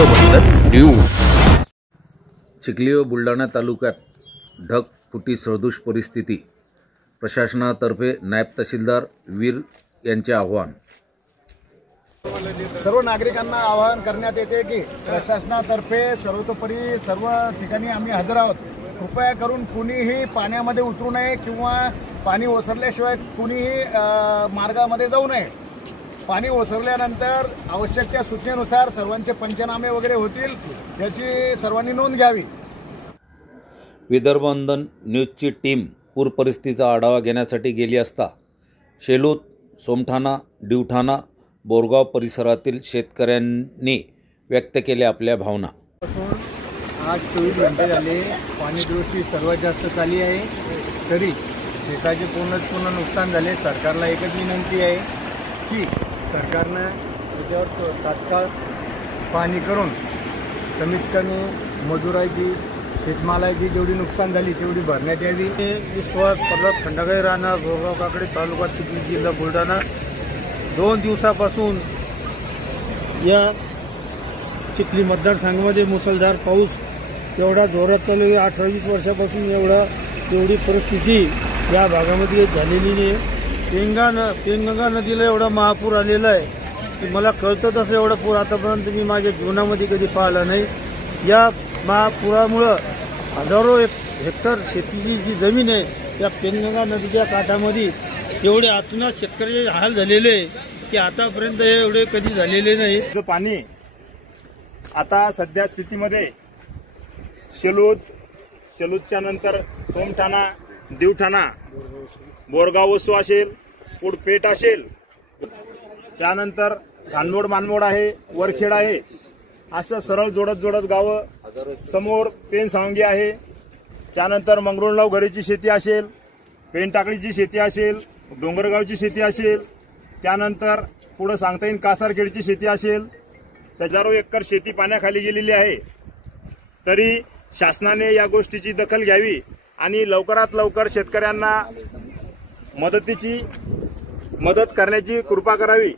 विदर्भवंदन news. Chikhli व बुलढाणा तालुक्यात ढगफुटी सदृश परिस्थिती। प्रशासनातर्फे नायब तहसीलदार वीर यांचे आवाहन। सर्व नागरिकांना आवाहन करण्यात येते की प्रशासनातर्फे सर्वतोपरी सर्व ठिकाणी आम्ही हजर आहोत। कृपया करून कुणीही पाण्यामध्ये उतरू नये किंवा पाणी ओसरल्याशिवाय कुणीही मार्गामध्ये जाऊ नये। पाणी ओसरल्यानंतर आवश्यक त्या सूचनेनुसार सर्वांचे पंचनामे वगैरे होतील, याची सर्वांनी नोंद घ्यावी। विदर्भवंदन न्यूजची टीम पूर परिस्थितीचा आढावा घेण्यासाठी गेली असता शेलूत, सोमठाणा, दिवठाणा, बोरगाव परिसरातील शेतकऱ्यांनी व्यक्त केल्या आपल्या भावना। आज 24 घंटे झाले पाणी दुरुस्ती सर्वात जास्त झाली आहे, तरी शेताचे पूर्ण नुकसान झाले। सरकारला एकच विनंती आहे की सरकारनं त्याच्यावर तात्काळ पाणी करून कमीत कमी मजुराची, शेतमालाची जेवढी नुकसान झाली तेवढी भरण्यात यावी। विश्वास पर्वत खंडागळे राणा, बोरगाव काकडे, तालुका चिखली, जिल्हा बुलढाणा। 2 दिवसापासून या चिखली मतदारसंघामध्ये मुसळधार पाऊस एवढा जोरात चालू आहे। 18-20 वर्षापासून एवढी परिस्थिती या भागामध्ये झालेली नाही। पेनगंगा नदीला एवढा महापूर आलेला आहे की मला कळतं तसं एवढा पूर आतापर्यंत मी माझ्या जीवनामध्ये कधी पाहिला नाही। या महापुरामुळं हजारो हेक्टर शेतीची जी जमीन आहे त्या पेनगंगा नदीच्या काठामध्ये एवढे आतूनच शेतकऱ्याचे हाल झालेले की आतापर्यंत हे एवढे कधी झालेले नाही। जो पाणी आता सध्या स्थितीमध्ये शेलूतच्या नंतर सोमठाणा, दिवठाणा, बोरगाव वसू असेल, पुढपेठ असेल, त्यानंतर धानमोड, मानमोड आहे, वरखेड आहे, असं सरळ जोडत गावं। समोर पेनसावंगी आहे, त्यानंतर मंगरुळगाव घरीची शेती असेल, पेनटाकळीची शेती असेल, डोंगरगावची शेती असेल, त्यानंतर पुढे सांगता येईल कासारखेडची शेती असेल। हजारो एकर शेती पाण्याखाली गेलेली आहे। तरी शासनाने या गोष्टीची दखल घ्यावी आणि लवकरात लवकर शेतकऱ्यांना मदत करण्याची कृपा करावी।